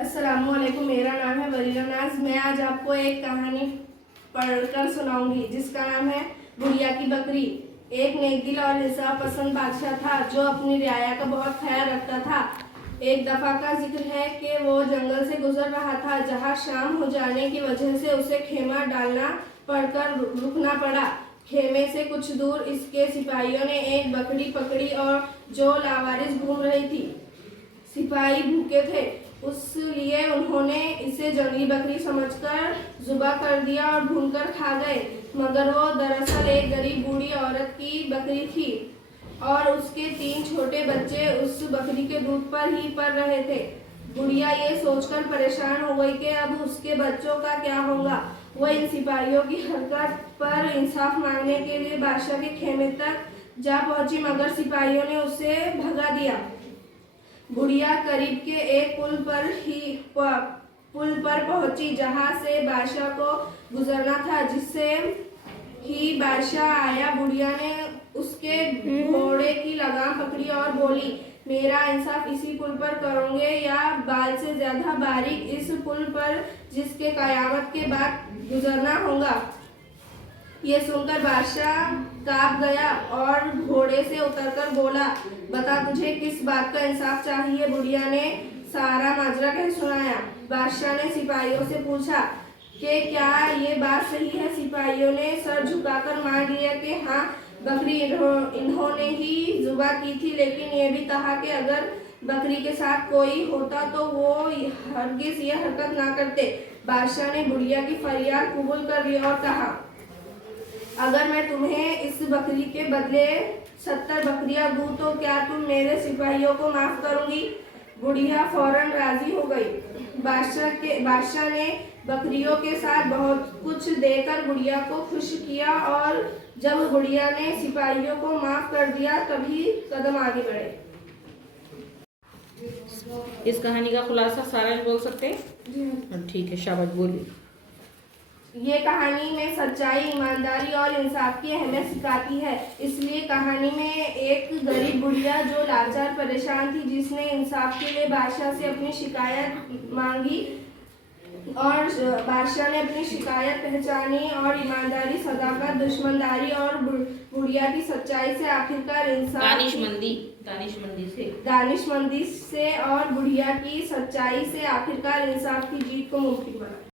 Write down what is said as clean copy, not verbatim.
अस्सलामुअलैकुम, मेरा नाम है वरीना नाज। मैं आज आपको एक कहानी पढ़कर सुनाऊंगी जिसका नाम है बुढ़िया की बकरी। एक नेकदिल और इंसाफ पसंद बादशाह था जो अपनी रियाया का बहुत ख्याल रखता था। एक दफा का जिक्र है कि वो जंगल से गुजर रहा था जहाँ शाम हो जाने की वजह से उसे खेमा डालना पड़कर रुकना पड़ा। खेमे से कुछ दूर इसके सिपाहियों ने एक बकरी पकड़ी और जो लावारिस घूम रही थी। सिपाही भूखे थे, उसलिए उन्होंने इसे जंगली बकरी समझकर ज़ुबा कर दिया और भूनकर खा गए। मगर वो दरअसल एक गरीब बूढ़ी औरत की बकरी थी और उसके 3 छोटे बच्चे उस बकरी के दूध पर ही पल रहे थे। बुढ़िया ये सोचकर परेशान हो गई कि अब उसके बच्चों का क्या होगा। वो इन सिपाहियों की हरकत पर इंसाफ मांगने के लिए बादशाह के खेमे तक जा पहुंची, मगर सिपाहियों ने उसे भगा दिया। बुढ़िया करीब के एक पुल पर पहुंची जहां से बादशाह को गुजरना था। जिससे ही बादशाह आया, बुढ़िया ने उसके घोड़े की लगाम पकड़ी और बोली, मेरा इंसाफ इसी पुल पर करोगे या बाल से ज्यादा बारीक इस पुल पर जिसके कयामत के बाद गुजरना होगा। ये सुनकर बादशाह कांप गया और घोड़े से उतरकर बोला, बता तुझे किस बात का इंसाफ चाहिए। बुढ़िया ने सारा माजरा कह सुनाया। बादशाह ने सिपाहियों से पूछा कि क्या ये बात सही है। सिपाहियों ने सर झुकाकर मान लिया कि हाँ, बकरी इन्होंने ही ज़ुबा की थी, लेकिन ये भी कहा कि अगर बकरी के साथ कोई होता तो वो हरगिज़ ये हरकत ना करते। बादशाह ने बुढ़िया की फरियाद कबूल कर ली और कहा, अगर मैं तुम्हें इस बकरी के बदले 70 बकरियां दूं तो क्या तुम मेरे सिपाहियों को माफ करोगी। बुढ़िया फौरन राजी हो गई। बादशाह ने बकरियों के साथ बहुत कुछ देकर बुढ़िया को खुश किया और जब बुढ़िया ने सिपाहियों को माफ कर दिया तभी कदम आगे बढ़े। इस कहानी का खुलासा सारा बोल सकते हैं? जी ठीक है, शाबाश, बोलिए। ये कहानी में सच्चाई, ईमानदारी और इंसाफ की अहमियत सिखाती है। इसलिए कहानी में एक गरीब बुढ़िया जो लाचार परेशान थी, जिसने इंसाफ के लिए बादशाह से अपनी शिकायत मांगी और बादशाह ने अपनी शिकायत पहचानी और ईमानदारी, सदाकत, दुश्मनदारी और बुढ़िया की सच्चाई से आखिरकार इंसाफ, दानिशमंदी से और बुढ़िया की सच्चाई से आखिरकार इंसाफ की जीत को मुमकिन बना।